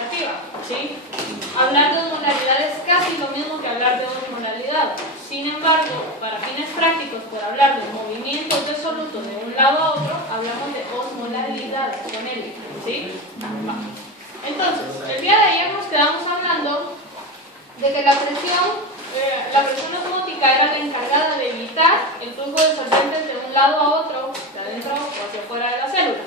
cuantitativa, ¿sí? Hablar de osmolaridad es casi lo mismo que hablar de osmolalidad. Sin embargo, para fines prácticos, por hablar de movimientos de solutos de un lado a otro, hablamos de osmolalidad con él, ¿sí? Entonces, el día de ayer nos quedamos hablando de que la presión osmótica era la encargada de evitar el flujo de solventes de un lado a otro, de adentro o hacia afuera de la célula,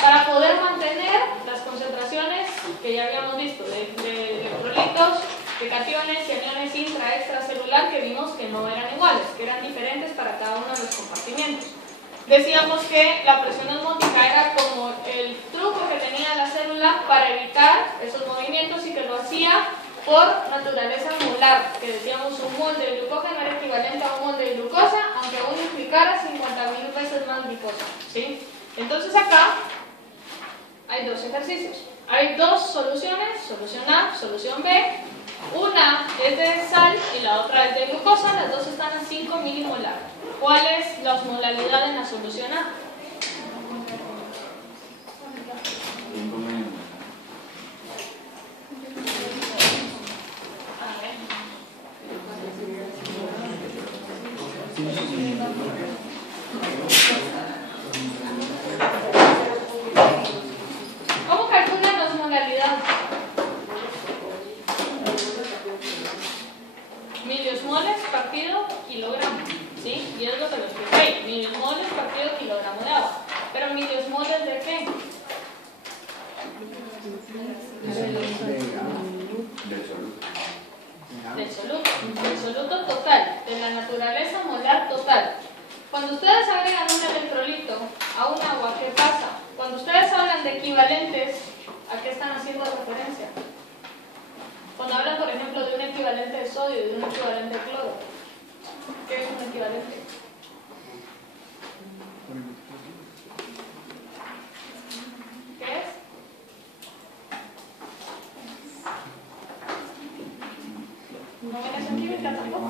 para poder mantener las concentraciones que ya habíamos visto de electrolitos, de cationes y aniones extracelular, que vimos que no eran iguales, que eran diferentes para cada uno de los compartimientos. Decíamos que la presión osmótica era como el truco que tenía la célula para evitar esos movimientos y que lo hacía por naturaleza molar, que decíamos un mol de glucógeno era equivalente a un mol de glucosa, aunque aún implicara 50.000 veces más glucosa, ¿sí? Entonces acá hay dos ejercicios. Hay dos soluciones, solución A, solución B. Una es de sal y la otra es de glucosa, las dos están a 5 milimolar. ¿Cuál es la osmolalidad en la solución A? ¿Cómo calculan la osmolalidad? Miliosmoles partido kilogramo, ¿sí? Y es lo que lo explico ahí. Miliosmoles partido kilogramo de agua. ¿Pero miliosmoles de qué? Del soluto total, de la naturaleza molar total. Cuando ustedes agregan un electrolito a un agua, ¿qué pasa? Cuando ustedes hablan de equivalentes, ¿a qué están haciendo referencia? Cuando hablan, por ejemplo, de un equivalente de sodio y de un equivalente de cloro, ¿qué es un equivalente? ¿Qué es? ¿No vienes en química tampoco?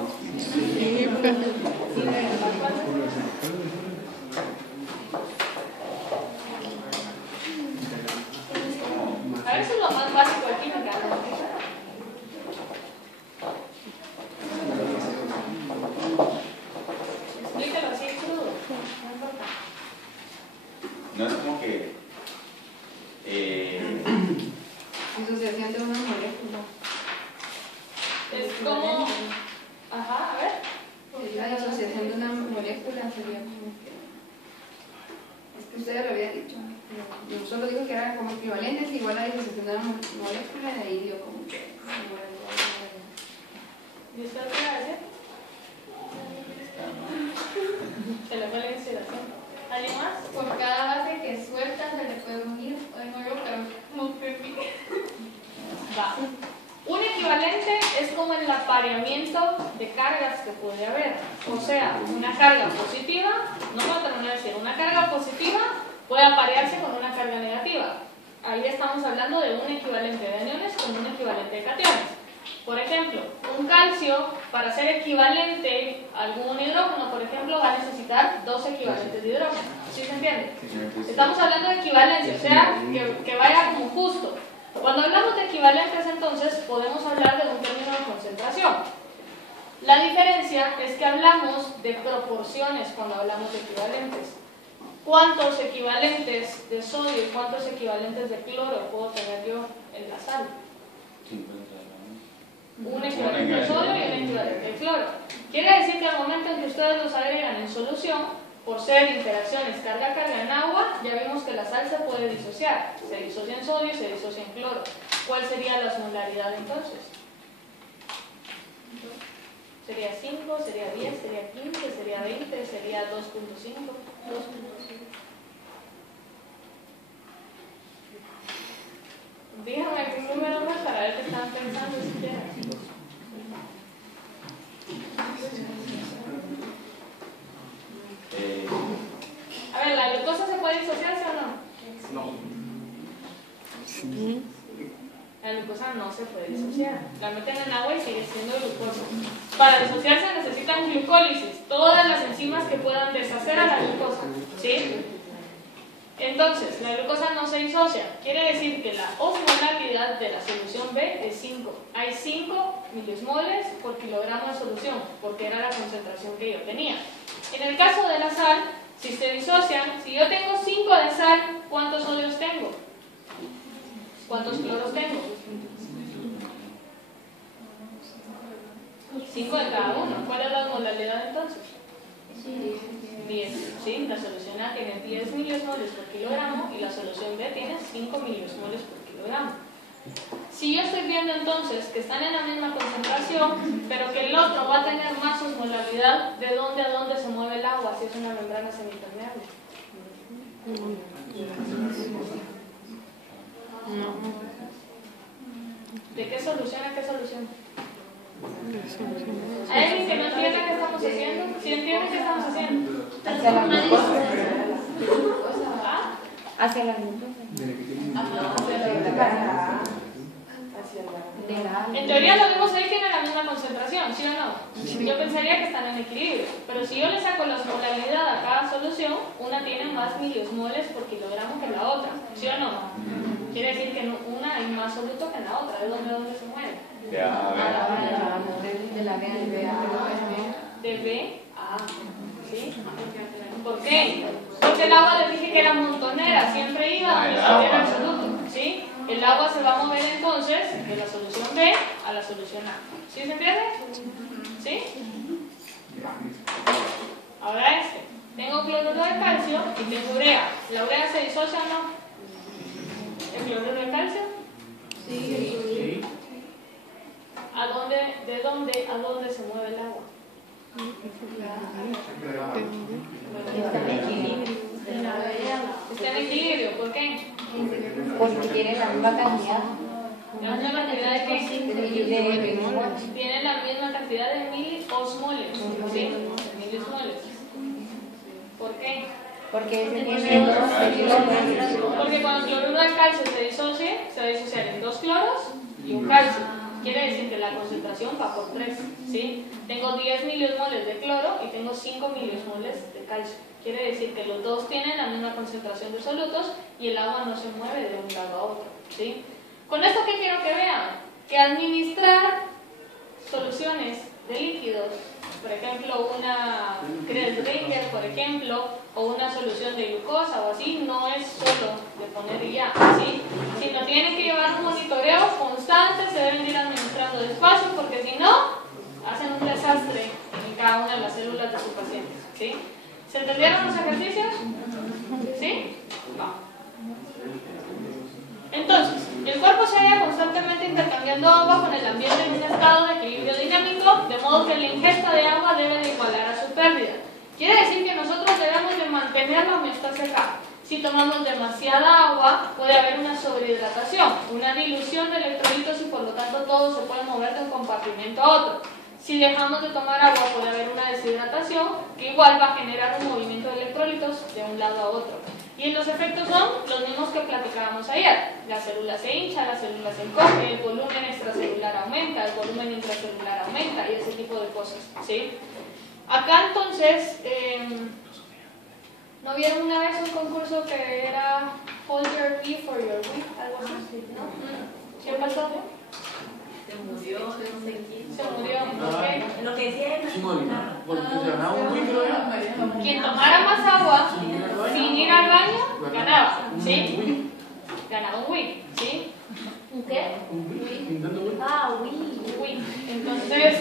A ver, eso es lo más básico de química, ¿no? Explícalo así crudo, no importa. No es como que disociación de una molécula. Es como... Ajá, a ver. La disociación de una molécula sería como que... Es que usted ya lo había dicho. Yo solo digo que era como equivalentes, igual a la disociación de una molécula, y ahí dio como que... ¿Y usted qué iba a decir? Se le fue la inspiración. ¿Alguien más? Por cada base que suelta se le puede unir de nuevo, pero no entendí. Va. Un equivalente es como el apareamiento de cargas que puede haber. O sea, una carga positiva, no voy a terminar de decir, una carga positiva puede aparearse con una carga negativa. Ahí estamos hablando de un equivalente de aniones con un equivalente de cationes. Por ejemplo, un calcio, para ser equivalente a algún hidrógeno, por ejemplo, va a necesitar dos equivalentes de hidrógeno. ¿Sí se entiende? Estamos hablando de equivalencia, o sea, que vaya como justo. Cuando hablamos de equivalentes, entonces, podemos hablar de un término de concentración. La diferencia es que hablamos de proporciones cuando hablamos de equivalentes. ¿Cuántos equivalentes de sodio y cuántos equivalentes de cloro puedo tener yo en la sal? 50. Un equivalente de sodio y un equivalente de cloro. Quiere decir que al momento en que ustedes los agregan en solución, por ser interacciones carga-carga en agua, ya vimos que la sal se puede disociar. Se disocia en sodio y se disocia en cloro. ¿Cuál sería la osmolaridad entonces? ¿Sería 5, sería 10, sería 15, sería 20, sería 2.5? 2.5. Dígame algún número más para ver qué estaban pensando siquiera. A ver, ¿la glucosa se puede disociarse o no? No. La glucosa no se puede disociar. La meten en agua y sigue siendo glucosa. Para disociarse necesitan glucólisis, todas las enzimas que puedan deshacer a la glucosa. ¿Sí? Entonces, la glucosa no se disocia. Quiere decir que la osmolalidad de la solución B es 5. Hay 5 milismoles por kilogramo de solución, porque era la concentración que yo tenía. En el caso de la sal, si se disocian, si yo tengo 5 de sal, ¿cuántos sodios tengo? ¿Cuántos cloros tengo? 5 de cada uno. ¿Cuál es la osmolalidad entonces? 10. ¿Sí? La solución A tiene 10 milismoles por kilogramo y la solución B tiene 5 milismoles por kilogramo. Si yo estoy viendo entonces que están en la misma concentración, pero que el otro va a tener más osmolalidad, ¿de dónde a dónde se mueve el agua si es una membrana semipermeable? ¿De qué solución a qué solución? ¿Hay alguien que no entienda qué estamos haciendo? ¿Sí entiende qué estamos haciendo? Hacia la glucosa. ¿Ah? Hacia la glucosa. En teoría lo vimos ahí, tienen la misma concentración, ¿sí o no? Yo pensaría que están en equilibrio, pero si yo le saco la osmolalidad a cada solución, una tiene más miliosmoles por kilogramo que la otra, ¿sí o no? Quiere decir que en una hay más soluto que en la otra. ¿De dónde se mueve? De A a B. De la B al B. De B a A. ¿Sí? ¿Por qué? Porque el agua le dije que era montonera, siempre iba donde estuviera el soluto, ¿sí? El agua se va a mover entonces de la solución B a la solución A. ¿Sí se entiende? ¿Sí? Ahora tengo cloruro de calcio y tengo urea. ¿La urea se disocia o no? ¿El cloruro de calcio? Sí. ¿De dónde a dónde se mueve el agua? Está en equilibrio. Está en equilibrio, ¿por qué? Porque tiene la misma cantidad. La misma cantidad de qué? De milismoles. Tiene la misma cantidad de miliosmoles, ¿sí? Milismoles. ¿Por qué? Porque ese tiene 2 kilómetros. Porque cuando el cloruro de calcio se va a disociar en 2 cloros y un calcio. Quiere decir que la concentración va por 3, ¿sí? Tengo 10 miliosmoles de cloro y tengo 5 miliosmoles de calcio. Quiere decir que los dos tienen la misma concentración de solutos y el agua no se mueve de un lado a otro, ¿sí? Con esto, ¿qué quiero que vean? Que administrar soluciones de líquidos, por ejemplo, una Kress-Ringer, por ejemplo, o una solución de glucosa o así, no es solo de poner y ya, ¿sí? Sino tienen que llevar un monitoreo constante, se deben ir administrando despacio, porque si no, hacen un desastre en cada una de las células de sus pacientes, ¿sí? ¿Se entendieron los ejercicios? ¿Sí? No. Entonces, el cuerpo se halla constantemente intercambiando agua con el ambiente en un estado de equilibrio dinámico, de modo que la ingesta de agua debe de igualar a su pérdida. Quiere decir que nosotros debemos de mantener la homeostasis acá. Si tomamos demasiada agua, puede haber una sobrehidratación, una dilución de electrolitos y por lo tanto todo se puede mover de un compartimento a otro. Si dejamos de tomar agua, puede haber una deshidratación que igual va a generar un movimiento de electrolitos de un lado a otro. Y los efectos son los mismos que platicábamos ayer. La célula se hincha, la célula se encoge, el volumen extracelular aumenta, el volumen intracelular aumenta y ese tipo de cosas, ¿sí? Acá entonces, ¿no vieron una vez un concurso que era Hold Your Pee for Your Wee? Algo así, ¿no? ¿Qué pasó? Se murió, no sé quién. Se murió, ¿por qué? Lo que decía era. Porque se ganaba un micro ya. Quien tomara más agua sin ir al baño, ganaba, ¿sí? Ganaba un Wii, ¿sí? ¿Un qué? Pintando güey. Ah, Wii. Wii. Entonces,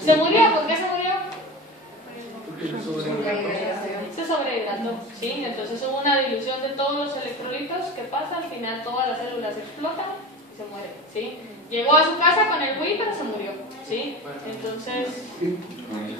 se murió, ¿por qué se murió? Porque se sobrehidrató. Se sobrehidrató, ¿sí? Entonces hubo una dilución de todos los electrolitos que pasa, al final todas las células explotan y se muere, ¿sí? Llegó a su casa con el Wii, pero se murió, ¿sí? Entonces, bueno.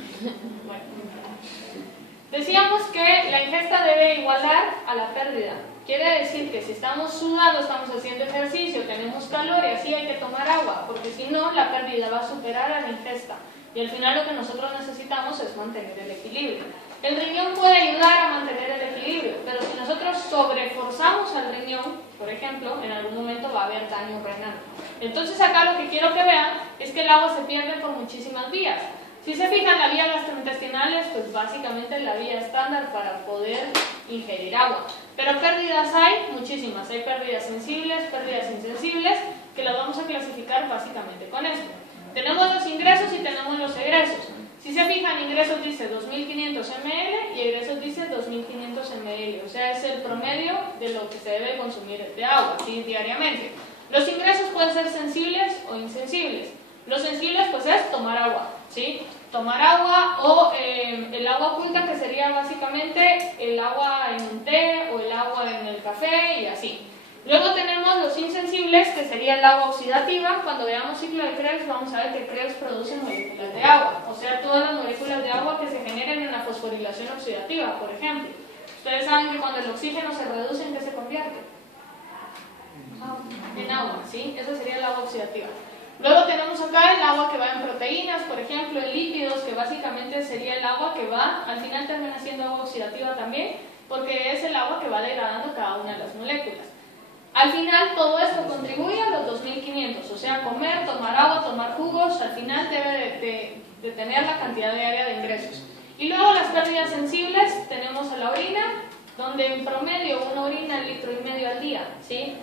Decíamos que la ingesta debe igualar a la pérdida. Quiere decir que si estamos sudando, estamos haciendo ejercicio, tenemos calor y así hay que tomar agua, porque si no, la pérdida va a superar a la ingesta. Y al final lo que nosotros necesitamos es mantener el equilibrio. El riñón puede ayudar a mantener el equilibrio, pero si nosotros sobreforzamos al riñón, por ejemplo, en algún momento va a haber daño renal. Entonces acá lo que quiero que vean es que el agua se pierde por muchísimas vías. Si se fijan, la vía gastrointestinal es pues básicamente la vía estándar para poder ingerir agua. Pero pérdidas hay muchísimas. Hay pérdidas sensibles, pérdidas insensibles, que las vamos a clasificar básicamente con esto. Tenemos los ingresos y tenemos los egresos. Si se fijan, ingresos dice 2.500 ml y egresos dice 2.500 ml. O sea, es el promedio de lo que se debe consumir de agua, ¿sí? Diariamente. Los ingresos pueden ser sensibles o insensibles. Los sensibles pues es tomar agua, ¿sí? Tomar agua o el agua oculta, que sería básicamente el agua en un té o el agua en el café y así. Luego tenemos los insensibles, que sería el agua oxidativa. Cuando veamos ciclo de Krebs vamos a ver que Krebs produce moléculas de agua, o sea, todas las moléculas de agua que se generen en la fosforilación oxidativa, por ejemplo. Ustedes saben que cuando el oxígeno se reduce, ¿en qué se convierte? En agua, ¿sí? Esa sería el agua oxidativa. Luego tenemos acá el agua que va en proteínas, por ejemplo, en lípidos, que básicamente sería el agua que va, al final termina siendo agua oxidativa también, porque es el agua que va degradando cada una de las moléculas. Al final todo esto contribuye a los 2.500, o sea, comer, tomar agua, tomar jugos, al final debe de tener la cantidad diaria de ingresos. Y luego las pérdidas sensibles, tenemos a la orina, donde en promedio uno orina 1,5 litros al día, ¿sí?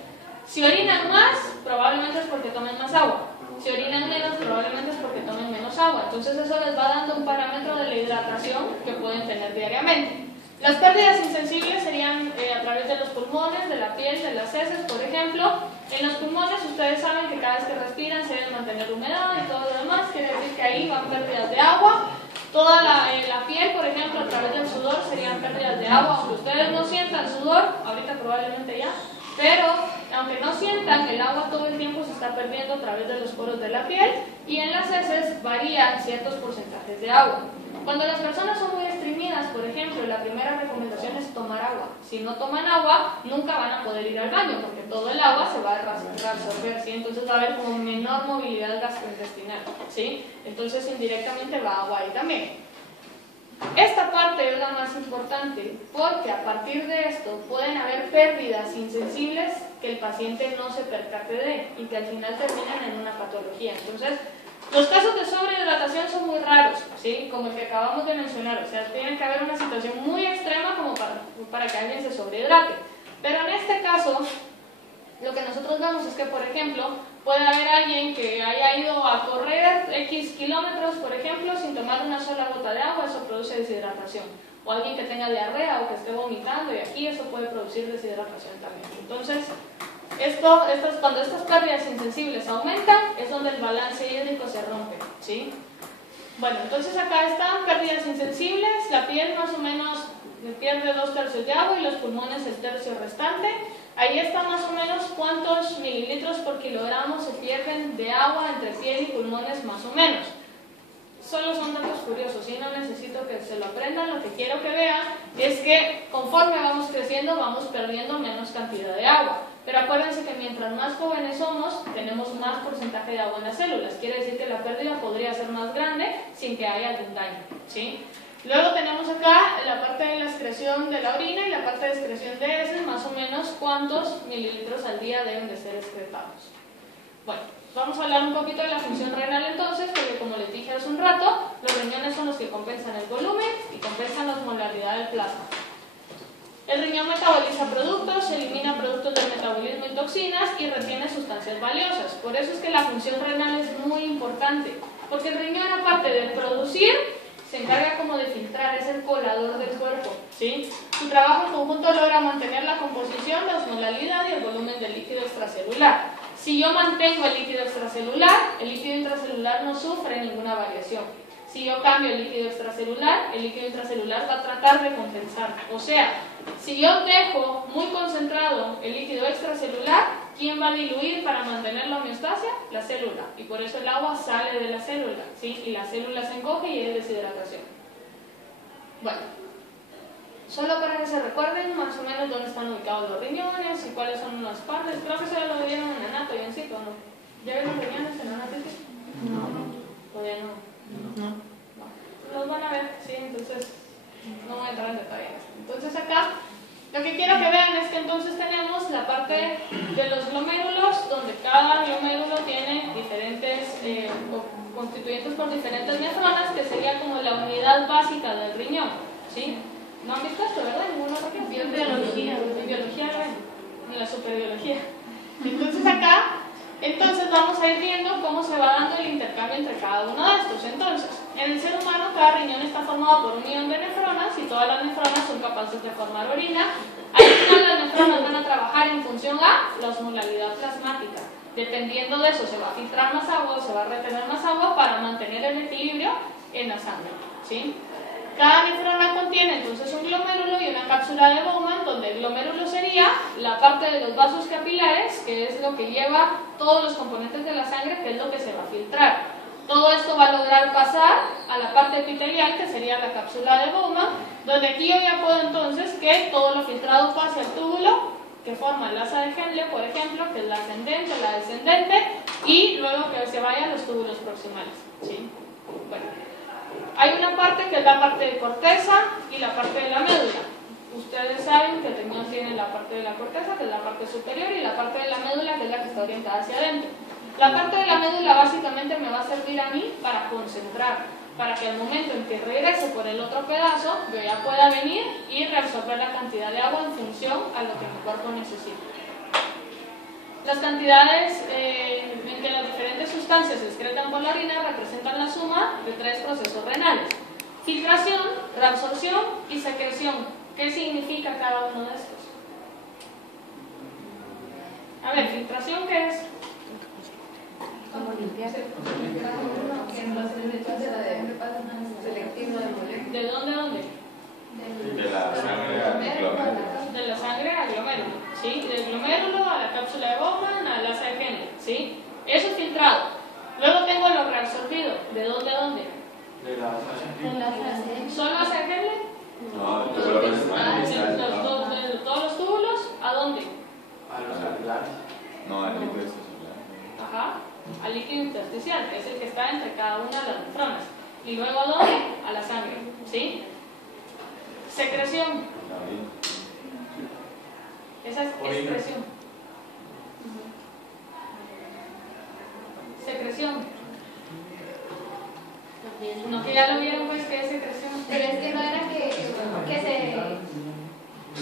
Si orinan más, probablemente es porque tomen más agua. Si orinan menos, probablemente es porque tomen menos agua. Entonces eso les va dando un parámetro de la hidratación que pueden tener diariamente. Las pérdidas insensibles serían a través de los pulmones, de la piel, de las heces, por ejemplo. En los pulmones ustedes saben que cada vez que respiran se debe mantener humedad y todo lo demás, quiere decir que ahí van pérdidas de agua. Toda la piel, por ejemplo, a través del sudor serían pérdidas de agua, aunque ustedes no sientan sudor, ahorita probablemente ya, pero aunque no sientan, el agua todo el tiempo se está perdiendo a través de los poros de la piel, y en las heces varían ciertos porcentajes de agua. Cuando las personas son muy estreñidas, por ejemplo, la primera recomendación es tomar agua. Si no toman agua, nunca van a poder ir al baño, porque todo el agua se va a reabsorber, ¿sí? Entonces va a haber como menor movilidad gastrointestinal, ¿sí? Entonces indirectamente va agua ahí también. Esta parte es la más importante, porque a partir de esto pueden haber pérdidas insensibles que el paciente no se percate de y que al final terminan en una patología. Entonces, los casos de sobrehidratación son muy raros, ¿sí? Como el que acabamos de mencionar, o sea, tiene que haber una situación muy extrema como para que alguien se sobrehidrate. Pero en este caso, lo que nosotros vemos es que, por ejemplo, puede haber alguien que haya ido a correr X kilómetros, por ejemplo, sin tomar una sola gota de agua, eso produce deshidratación. O alguien que tenga diarrea o que esté vomitando, y aquí eso puede producir deshidratación también. Entonces, cuando estas pérdidas insensibles aumentan, es donde el balance hídrico se rompe, ¿sí? Bueno, entonces acá están pérdidas insensibles, la piel más o menos pierde 2/3 de agua y los pulmones el tercio restante. Ahí está más o menos cuántos mililitros por kilogramo se pierden de agua entre piel y pulmones más o menos. Solo son datos curiosos, y no necesito que se lo aprendan. Lo que quiero que vean es que conforme vamos creciendo vamos perdiendo menos cantidad de agua. Pero acuérdense que mientras más jóvenes somos, tenemos más porcentaje de agua en las células. Quiere decir que la pérdida podría ser más grande sin que haya algún daño, ¿sí? Luego tenemos acá la parte de la excreción de la orina y la parte de excreción de heces, más o menos cuántos mililitros al día deben de ser excretados. Bueno, vamos a hablar un poquito de la función renal entonces, porque como les dije hace un rato, los riñones son los que compensan el volumen y compensan la osmolaridad del plasma. El riñón metaboliza productos, elimina productos del metabolismo y toxinas y retiene sustancias valiosas. Por eso es que la función renal es muy importante, porque el riñón, aparte de producir, se encarga como de filtrar, es el colador del cuerpo, ¿sí? Su trabajo en conjunto logra mantener la composición, la osmolalidad y el volumen del líquido extracelular. Si yo mantengo el líquido extracelular, el líquido intracelular no sufre ninguna variación. Si yo cambio el líquido intracelular va a tratar de compensar. O sea, si yo dejo muy concentrado el líquido extracelular, ¿quién va a diluir para mantener la homeostasia? La célula. Y por eso el agua sale de la célula, ¿sí? Y la célula se encoge y hay deshidratación. Bueno, solo para que se recuerden más o menos dónde están ubicados los riñones y cuáles son las partes. Creo que eso ya lo vieron en anato y en cito, ¿no? ¿Ya ven los riñones en anato y cito? No. Todavía no. No. Los van a ver, sí, entonces no voy a entrar en detalle. Entonces acá, lo que quiero que vean es que entonces tenemos la parte de los glomérulos, donde cada glomérulo tiene diferentes constituyentes por diferentes nefronas, que sería como la unidad básica del riñón, ¿sí? ¿No han visto esto, verdad? ¿Ninguno lo que biología, en la superbiología. Entonces acá, vamos a ir viendo cómo se va dando el intercambio entre cada uno de estos. Entonces, en el ser humano cada riñón está formado por un millón de nefronas y todas las nefronas son capaces de formar orina. Al final las nefronas van a trabajar en función a la osmolaridad plasmática. Dependiendo de eso se va a filtrar más agua o se va a retener más agua para mantener el equilibrio en la sangre, ¿sí? Cada nefrona contiene entonces un glomérulo y una cápsula de Bowman, donde el glomérulo sería la parte de los vasos capilares, que es lo que lleva todos los componentes de la sangre, que es lo que se va a filtrar. Todo esto va a lograr pasar a la parte epitelial, que sería la cápsula de Bowman, donde aquí yo ya puedo entonces que todo lo filtrado pase al túbulo, que forma el asa de Henle, por ejemplo, que es la ascendente, la descendente, y luego que se vayan los túbulos proximales, ¿sí? Bueno. Hay una parte que es la parte de corteza y la parte de la médula. Ustedes saben que el riñón tiene la parte de la corteza, que es la parte superior, y la parte de la médula, que es la que está orientada hacia adentro. La parte de la médula básicamente me va a servir a mí para concentrar, para que al momento en que regrese por el otro pedazo, yo ya pueda venir y reabsorber la cantidad de agua en función a lo que mi cuerpo necesita. Las cantidades en que las diferentes sustancias se excretan por la orina representan la suma de 3 procesos renales: filtración, reabsorción y secreción. ¿Qué significa cada uno de estos? A ver, filtración, ¿qué es? Como limpiarse. ¿De dónde a dónde? De la sangre al glomérulo. De la sangre al glomérulo, ¿sí? Del glomérulo a la cápsula de Bowman, al asa de Henle, ¿sí? Eso es filtrado. Luego tengo lo reabsorbido. ¿De dónde a dónde? De la ¿Solo asa de Henle? No, de todo lo que se va a De todos los túbulos, ¿a dónde? a los capilares. No, al líquido extracelular. Ajá, al líquido intersticial, que es el que está entre cada una de las nefronas. Y luego, ¿a dónde? A la sangre, ¿sí? Secreción. Esa es excreción. Secreción. No, que ya lo vieron, pues, que es secreción. Pero es que no era que se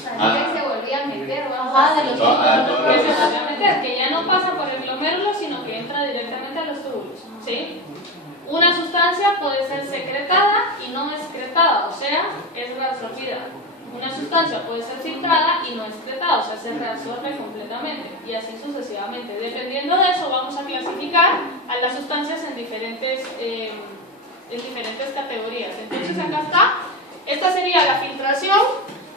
salía y se volvía a meter, ¿o? Ajá, de los Pues se volvió a meter, que ya no pasa por el glomérulo, sino que entra directamente a los túbulos, ¿sí? Una sustancia puede ser secretada y no excretada, o sea, es reabsorbida. Una sustancia puede ser filtrada y no excretada, o sea, se reabsorbe completamente, y así sucesivamente. Dependiendo de eso, vamos a clasificar a las sustancias en diferentes categorías. Entonces, acá está. Esta sería la filtración,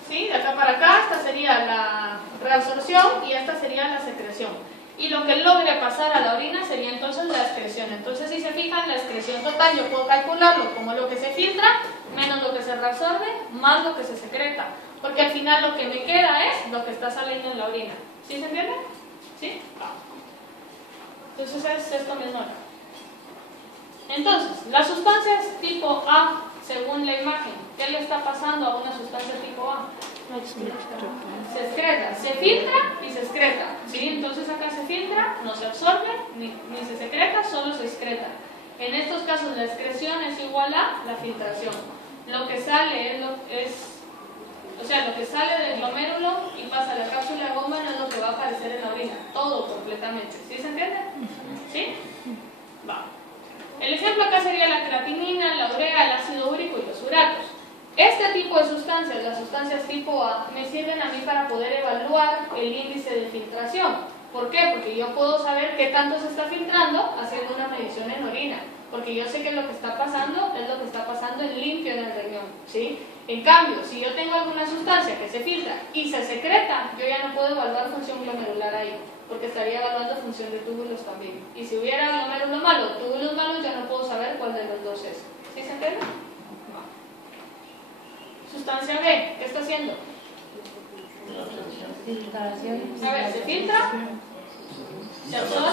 ¿sí? De acá para acá. Esta sería la reabsorción y esta sería la secreción. Y lo que logre pasar a la orina sería entonces la excreción. Entonces, si se fijan, la excreción total yo puedo calcularlo como lo que se filtra menos lo que se reabsorbe más lo que se secreta, porque al final lo que me queda es lo que está saliendo en la orina. ¿Sí se entiende? ¿Sí? Entonces es esto mismo acá. Entonces, las sustancias tipo A, según la imagen, ¿qué le está pasando a una sustancia tipo A? Se excreta, se filtra y se excreta, ¿sí? Entonces acá se filtra, no se absorbe, ni se secreta, solo se excreta. En estos casos la excreción es igual a la filtración. Lo que sale lo que sale del glomérulo y pasa a la cápsula de Bowman es lo que va a aparecer en la orina, todo completamente. ¿Sí se entiende? ¿Sí? Va. El ejemplo acá sería la creatinina, la urea, el ácido úrico y los uratos. Este tipo de sustancias, las sustancias tipo A, me sirven a mí para poder evaluar el índice de filtración. ¿Por qué? Porque yo puedo saber qué tanto se está filtrando haciendo una medición en orina. Porque yo sé que lo que está pasando es lo que está pasando en limpio en el riñón, ¿sí? En cambio, si yo tengo alguna sustancia que se filtra y se secreta, yo ya no puedo evaluar función glomerular ahí, porque estaría evaluando función de túbulos también. Y si hubiera glomérulo malo, túbulos malos, ya no puedo saber cuál de los dos es. ¿Sí se entiende? No. Sustancia B, ¿qué está haciendo? A ver, se filtra, se absorbe,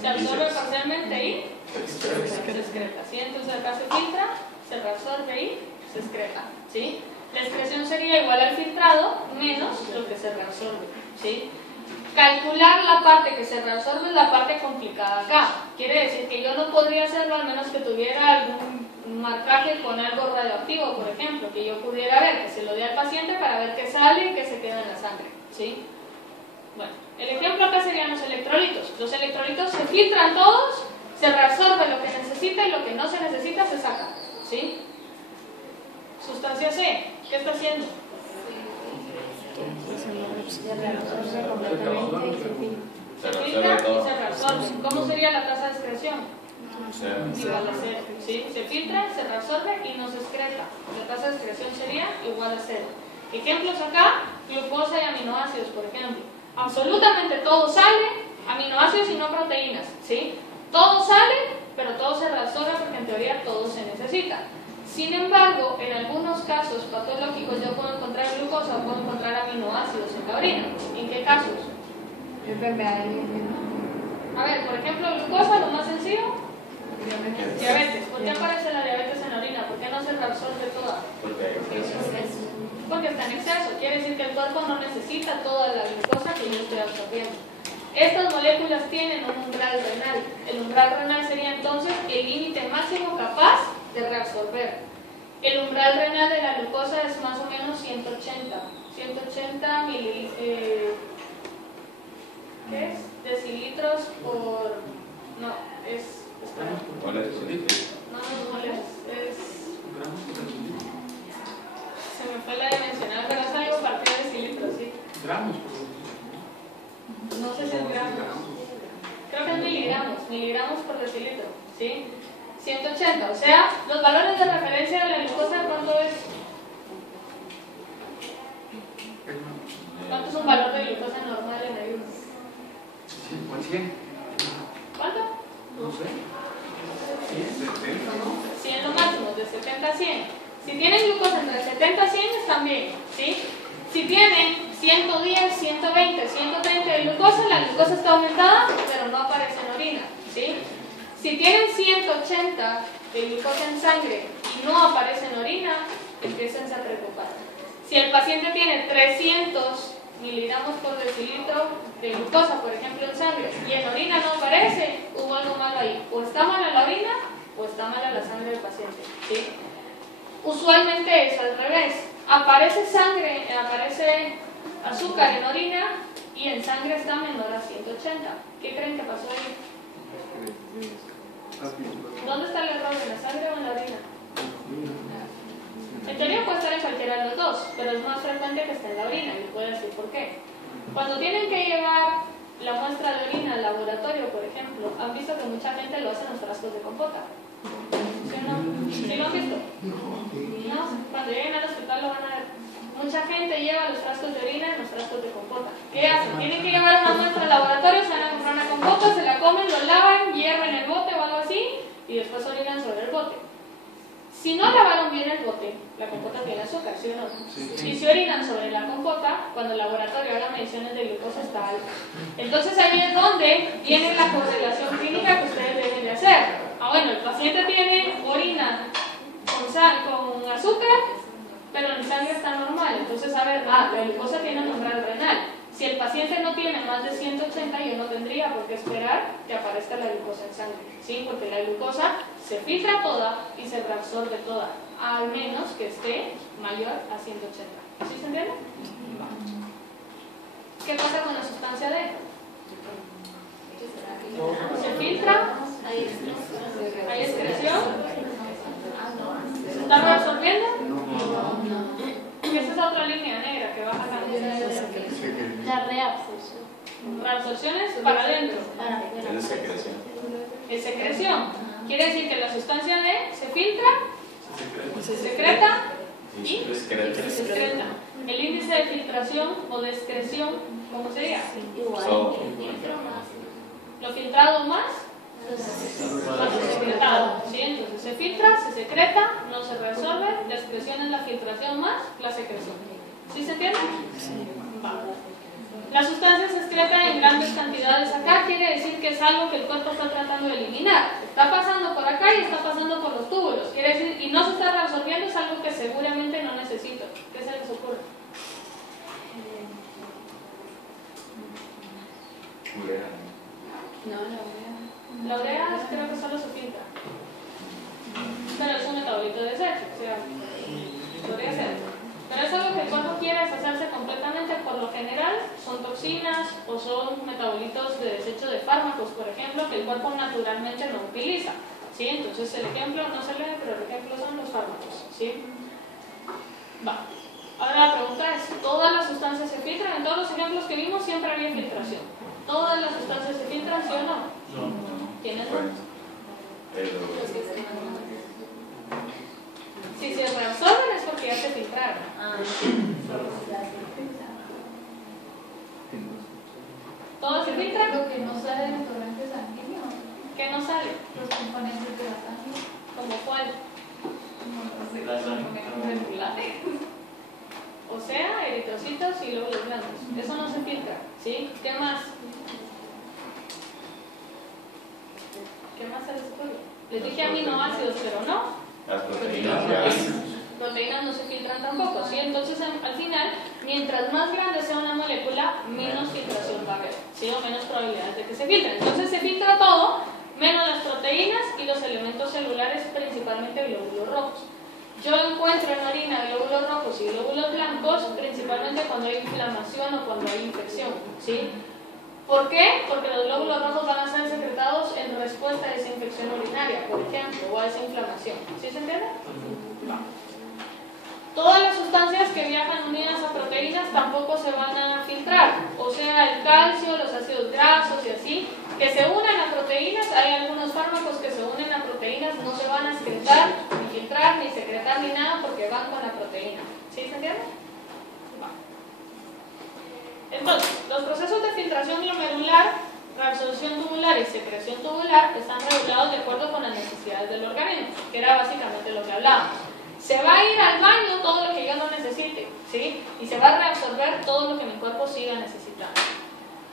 se absorbe parcialmente y se excreta, ¿sí? Entonces acá se filtra, se reabsorbe y se excreta, ¿sí? La excreción sería igual al filtrado menos lo que se reabsorbe, ¿sí? Calcular la parte que se reabsorbe es la parte complicada acá. Quiere decir que yo no podría hacerlo al menos que tuviera algún marcaje con algo radioactivo, por ejemplo, que yo pudiera ver, que se lo dé al paciente para ver qué sale y qué se queda en la sangre, ¿sí? Bueno, el ejemplo acá serían los electrolitos. Los electrolitos se filtran todos, se reabsorbe lo que necesita y lo que no se necesita se saca, ¿sí? Sustancia C, ¿qué está haciendo? Se filtra reabsorbe todo. y se reabsorbe. ¿Cómo sería la tasa de excreción? Igual a 0, ¿sí? Se filtra, se reabsorbe y no se excreta. La tasa de excreción sería igual a 0. Ejemplos acá, glucosa y aminoácidos, por ejemplo. Absolutamente todo sale, aminoácidos y no proteínas, ¿sí? Todo sale, pero todo se reabsorbe porque en teoría todo se necesita. Sin embargo, en algunos casos patológicos yo puedo encontrar glucosa o puedo encontrar aminoácidos en la orina. ¿En qué casos? A ver, por ejemplo, glucosa, lo más sencillo. Diabetes. ¿Por qué aparece la diabetes en la orina? ¿Por qué no se reabsorbe toda? Porque está en exceso. Quiere decir que el cuerpo no necesita toda la glucosa que yo estoy absorbiendo. Estas moléculas tienen un umbral renal. El umbral renal sería entonces el límite máximo capaz de reabsorber. El umbral renal de la glucosa es más o menos 180 ¿qué es? Decilitros por... no, es... ¿Cuál es tu líquido? No, es... se me fue la dimensional, pero es algo partido de decilitros, sí. Gramos. No sé si es gramos. Creo que es miligramos por decilitro, ¿sí? 180, o sea, los valores de referencia de la glucosa, ¿cuánto es? ¿Cuánto es un valor de glucosa normal en ayuno? 100. ¿Cuánto? No sé. 100, 70, ¿no? 100 lo máximo, de 70 a 100. Si tienen glucosa entre 70 a 100 están bien, ¿sí? Si tienen 110, 120, 130 de glucosa, la glucosa está aumentada, pero no aparece en orina, ¿sí? Si tienen 180 de glucosa en sangre y no aparece en orina, empiecen a preocupar. Si el paciente tiene 300 miligramos por decilitro de glucosa, por ejemplo, en sangre, y en orina no aparece, hubo algo malo ahí. O está mala la orina, o está mala la sangre del paciente, ¿sí? Usualmente es al revés. Aparece sangre, aparece azúcar en orina y en sangre está menor a 180. ¿Qué creen que pasó ahí? ¿Dónde está el error? ¿En la sangre o en la orina? En teoría puede estar en cualquiera de los dos, pero es más frecuente que esté en la orina, y les voy a decir por qué. Cuando tienen que llevar la muestra de orina al laboratorio, por ejemplo, han visto que mucha gente lo hace en los frascos de compota. ¿Sí o no? ¿Sí lo han visto? No, cuando lleguen al hospital lo van a ver. Mucha gente lleva los frascos de orina en los frascos de compota. ¿Qué hacen? Tienen que llevar una muestra al laboratorio, se van a comprar una compota, se la comen, lo lavan, hierven el bote o algo así, y después orinan sobre el bote. Si no lavaron bien el bote, la compota tiene azúcar, ¿sí o no? Sí. Y si orinan sobre la compota, cuando el laboratorio haga mediciones de glucosa está alta. Entonces ahí es donde viene la correlación clínica que ustedes deben de hacer. Bueno, el paciente tiene orina con azúcar, pero en sangre está normal. Entonces, a ver, la glucosa tiene un umbral renal. Si el paciente no tiene más de 180, yo no tendría por qué esperar que aparezca la glucosa en sangre, ¿sí? Porque la glucosa se filtra toda y se reabsorbe toda, al menos que esté mayor a 180. ¿Sí se entiende? ¿Qué pasa con la sustancia D? Se filtra, hay excreción, ¿se está reabsorbiendo? Esa es otra línea negra que baja también. La reabsorción. Reabsorción es para adentro. Es secreción. Es secreción. Quiere decir que la sustancia D se filtra, se secreta y se excreta. El índice de filtración o de excreción, ¿cómo sería? Igual. Lo filtrado más lo secretado, ¿sí? Entonces se filtra, se secreta, no se reabsorbe, la excreción es la filtración más la secreción. ¿Sí se entiende? Sí. Vale. La sustancia se excreta en grandes cantidades acá, quiere decir que es algo que el cuerpo está tratando de eliminar. Está pasando por acá y está pasando por los túbulos, quiere decir, y no se está reabsorbiendo, es algo que seguramente no necesito. ¿Qué se les ocurre? Urea. No, la urea. La urea creo que solo se filtra. Pero es un metabolito de desecho, o sea, podría ser. Pero es algo que el cuerpo quiere deshacerse completamente. Por lo general son toxinas o son metabolitos de desecho de fármacos, por ejemplo, que el cuerpo naturalmente no utiliza, ¿sí? Entonces el ejemplo no se lee, pero el ejemplo son los fármacos, ¿sí? Va. Ahora la pregunta es, ¿todas las sustancias se filtran? En todos los ejemplos que vimos siempre había filtración. ¿Todas las sustancias se filtran, sí o no? No. ¿Quiénes no? Bueno, Si se reabsorben es porque ya se filtraron. ¿Todo se filtra? Lo que no sale del torrente sanguíneo, ¿Qué no sale? los componentes de la sangre, ¿Como cuál? los componentes regulares. O sea, eritrocitos y glóbulos blancos. Eso no se filtra, ¿sí? ¿Qué más? ¿Qué más se les ocurre? Les dije aminoácidos, pero no. las proteínas. Proteínas no se filtran tampoco, ¿sí? Entonces, al final, mientras más grande sea una molécula, menos filtración va a haber, ¿sí? O menos probabilidades de que se filtre. Entonces, se filtra todo, menos las proteínas y los elementos celulares, principalmente glóbulos rojos. Yo encuentro en orina glóbulos rojos y glóbulos blancos, principalmente cuando hay inflamación o cuando hay infección, ¿sí? ¿Por qué? Porque los glóbulos rojos van a ser secretados en respuesta a esa infección urinaria, por ejemplo, o a esa inflamación. ¿Sí se entiende? Todas las sustancias que viajan unidas a proteínas tampoco se van a filtrar, o sea, el calcio, los ácidos grasos y así, que se unen a proteínas. Hay algunos fármacos que se unen a proteínas, no se van a excretar, ni filtrar, ni secretar, ni nada, porque van con la proteína. ¿Sí se entiende? Entonces, los procesos de filtración glomerular, reabsorción tubular y secreción tubular están regulados de acuerdo con las necesidades del organismo, que era básicamente lo que hablábamos. Se va a ir al baño todo lo que yo no necesite, ¿sí? Y se va a reabsorber todo lo que mi cuerpo siga necesitando.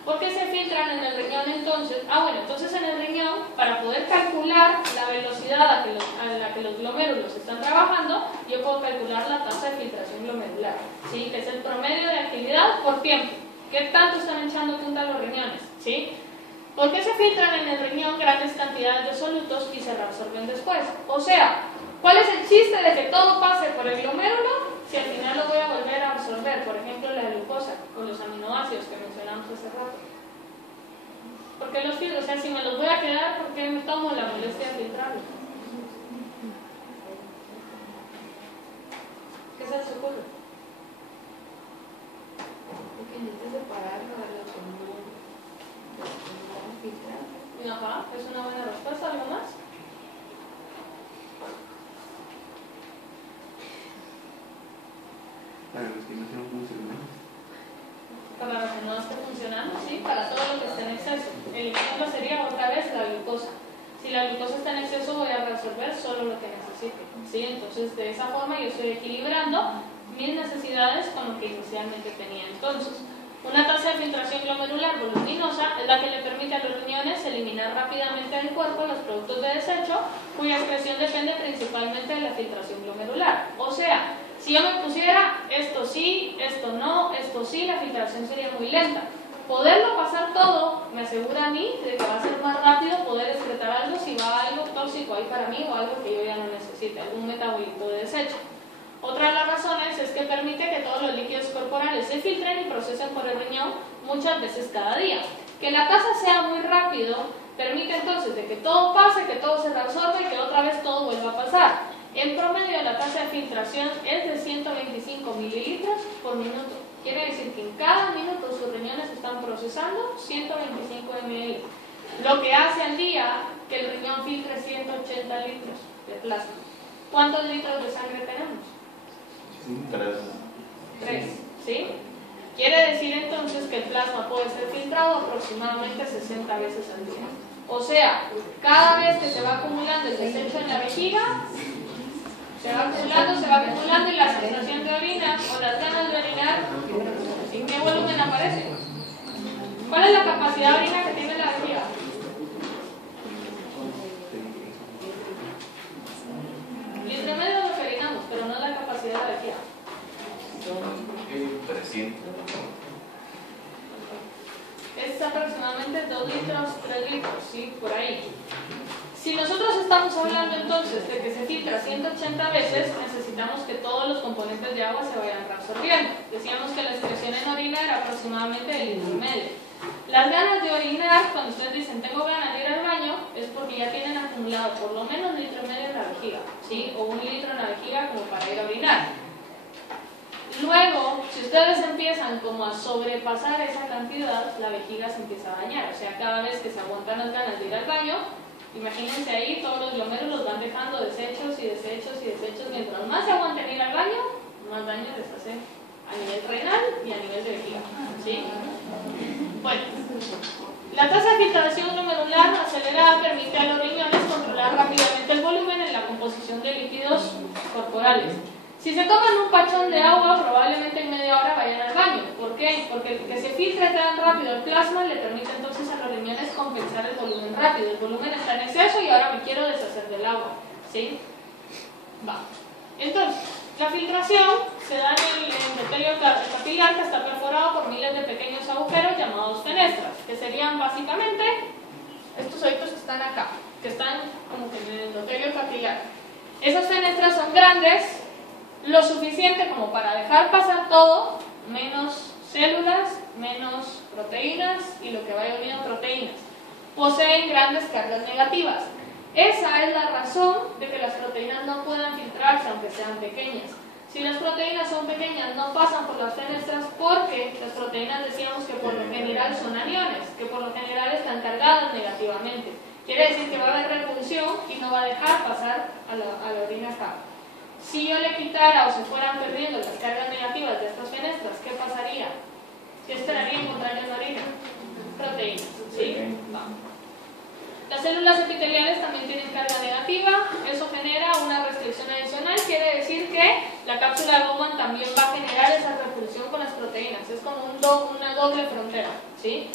¿Por qué se filtran en el riñón entonces? Entonces en el riñón, para poder calcular la velocidad a la que los glomérulos están trabajando, yo puedo calcular la tasa de filtración glomerular, ¿sí? Que es el promedio de actividad por tiempo. ¿Qué tanto están echando punta los riñones? ¿Sí? ¿Por qué se filtran en el riñón grandes cantidades de solutos y se reabsorben después? O sea, ¿cuál es el chiste de que todo pase por el glomérulo si al final lo voy a volver a absorber? Por ejemplo, la glucosa o los aminoácidos que mencionamos hace rato. ¿Por qué los filtro? O sea, si me los voy a quedar, ¿por qué me tomo la molestia de filtrarlos? ¿Qué se les ocurre? Porque necesitas separarlo de lo que no filtrar. Ajá, es una buena respuesta. ¿Algo más? Para los que no sean funcionales. Para lo que no esté funcionando, sí, para todo lo que esté en exceso. El ejemplo sería otra vez la glucosa. Si la glucosa está en exceso, voy a reabsorber solo lo que necesite, ¿sí? Entonces, de esa forma yo estoy equilibrando mis necesidades con lo que inicialmente tenía. Entonces, una tasa de filtración glomerular voluminosa es la que le permite a los riñones eliminar rápidamente del cuerpo los productos de desecho, cuya excreción depende principalmente de la filtración glomerular. O sea, si yo me pusiera esto sí, esto no, esto sí, la filtración sería muy lenta. Poderlo pasar todo me asegura a mí de que va a ser más rápido poder excretar algo si va algo tóxico ahí para mí o algo que yo ya no necesite, algún metabolito de desecho. Otra de las razones es que permite que todos los líquidos corporales se filtren y procesen por el riñón muchas veces cada día. Que la tasa sea muy rápido permite entonces de que todo pase, que todo se reabsorbe y que otra vez todo vuelva a pasar. En promedio la tasa de filtración es de 125 mililitros por minuto. Quiere decir que en cada minuto sus riñones están procesando 125 ml. Lo que hace al día que el riñón filtre 180 litros de plasma. ¿Cuántos litros de sangre tenemos? 3, ¿sí? Quiere decir entonces que el plasma puede ser filtrado aproximadamente 60 veces al día. O sea, cada vez que se va acumulando el desecho en la vejiga, se va acumulando y la sensación de orina o las ganas de orinar, ¿en qué volumen aparece? ¿Cuál es la capacidad de orina que tiene la vejiga? Litro y medio es lo que orinamos, pero no es la capacidad de la vejiga. 300. Es es aproximadamente 2 litros, 3 litros, ¿sí? Por ahí. Si nosotros estamos hablando entonces de que se filtra 180 veces, necesitamos que todos los componentes de agua se vayan reabsorbiendo. Decíamos que la excreción en orina era aproximadamente de 1,5 litros. Las ganas de orinar, cuando ustedes dicen tengo ganas de ir al baño, es porque ya tienen acumulado por lo menos 1,5 litros en la vejiga, ¿sí? O 1 litro en la vejiga como para ir a orinar. Luego, si ustedes empiezan como a sobrepasar esa cantidad, la vejiga se empieza a dañar. O sea, cada vez que se aguantan las ganas de ir al baño, imagínense ahí, todos los glomérulos los van dejando desechos y desechos y desechos. Mientras más se aguanten ir al baño, más daño les hace a nivel renal y a nivel de vejiga, ¿sí? Bueno, la tasa de filtración glomerular acelerada permite a los riñones controlar rápidamente el volumen en la composición de líquidos corporales. Si se toman un pachón de agua, probablemente en media hora vayan al baño. ¿Por qué? Porque el que se filtre tan rápido el plasma le permite entonces a los riñones compensar el volumen rápido. El volumen está en exceso y ahora me quiero deshacer del agua, ¿sí? Va. Entonces, la filtración se da en el endotelio capilar, que está perforado por miles de pequeños agujeros llamados fenestras, que serían básicamente estos hoyitos que están acá, que están como que en el endotelio capilar. Esas fenestras son grandes, lo suficiente como para dejar pasar todo, menos células, menos proteínas y lo que vaya unido a proteínas. Poseen grandes cargas negativas. Esa es la razón de que las proteínas no puedan filtrarse aunque sean pequeñas. Si las proteínas son pequeñas, no pasan por las fenestras porque las proteínas decíamos que por lo general son aniones, que por lo general están cargadas negativamente. Quiere decir que va a haber repulsión y no va a dejar pasar a la orina acá. Si yo le quitara o se fueran perdiendo las cargas negativas de estas fenestras, ¿qué pasaría? ¿Qué esperaría encontrar en la orina? Proteínas, ¿sí? Vamos. Las células epiteliales también tienen carga negativa, eso genera una restricción adicional, quiere decir que la cápsula de Bowman también va a generar esa repulsión con las proteínas, es como una doble frontera, ¿sí?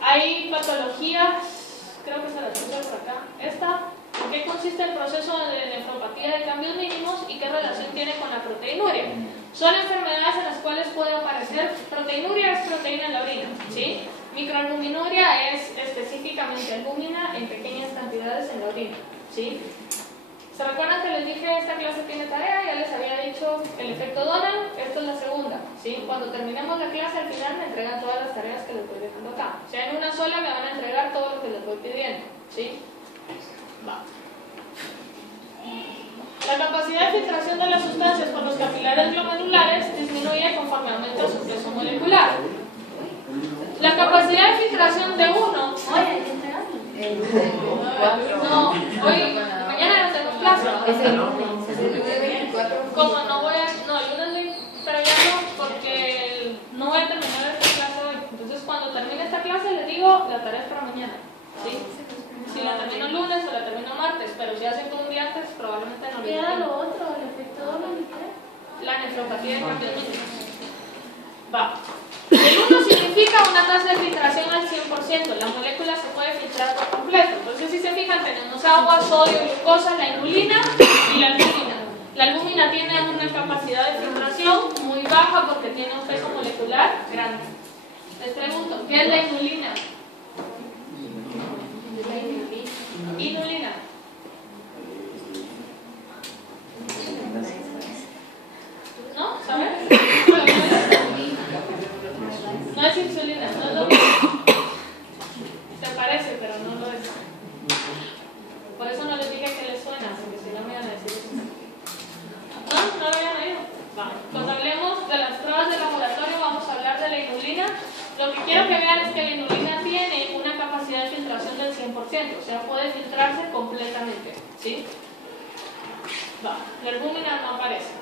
Hay patologías, creo que se las puse por acá, esta. ¿En qué consiste el proceso de nefropatía de cambios mínimos y qué relación tiene con la proteinuria? Son enfermedades en las cuales puede aparecer proteinuria, es proteína en la orina, ¿sí? Microalbuminuria es específicamente albúmina en pequeñas cantidades en la orina, ¿sí? ¿Se recuerdan que les dije esta clase tiene tarea? Ya les había dicho el efecto Donald, esto es la segunda, ¿sí? Cuando terminemos la clase al final me entregan todas las tareas que les voy dejando acá. O sea, en una sola me van a entregar todo lo que les voy pidiendo, ¿sí? Va. La capacidad de filtración de las sustancias por los capilares glomerulares disminuye conforme aumenta su peso molecular. La capacidad de filtración de uno... No, hoy, mañana no tengo clase. Como no voy a... No, el lunes, pero ya no, porque no voy a terminar esta clase hoy. Entonces cuando termine esta clase les digo, la tarea es para mañana, ¿sí? Si la termino el lunes o la termino martes, pero si hace todo un día antes, probablemente no lo ¿Qué era lo otro? ¿El efecto Donald? La nefropatía de cambios mínimos. Va. El 1 significa una tasa de filtración al 100%. La molécula se puede filtrar por completo. Entonces, si se fijan, tenemos agua, sodio, glucosa, la inulina y la albúmina. La albúmina tiene una capacidad de filtración muy baja porque tiene un peso molecular grande. Les pregunto, ¿qué es la inulina? Inulina. ¿No? ¿Sabes? No es insulina, no es lo mismo. Se parece, pero no lo es. Por eso no les dije que les suena, porque si no me iban a decir eso. ¿No? ¿No lo habían oído? Vamos. Cuando hablemos de las pruebas de laboratorio, vamos a hablar de la inulina. Lo que quiero que vean es que la inulina tiene una capacidad de filtración del 100%, o sea, puede filtrarse completamente, ¿sí? Va, la albúmina no aparece.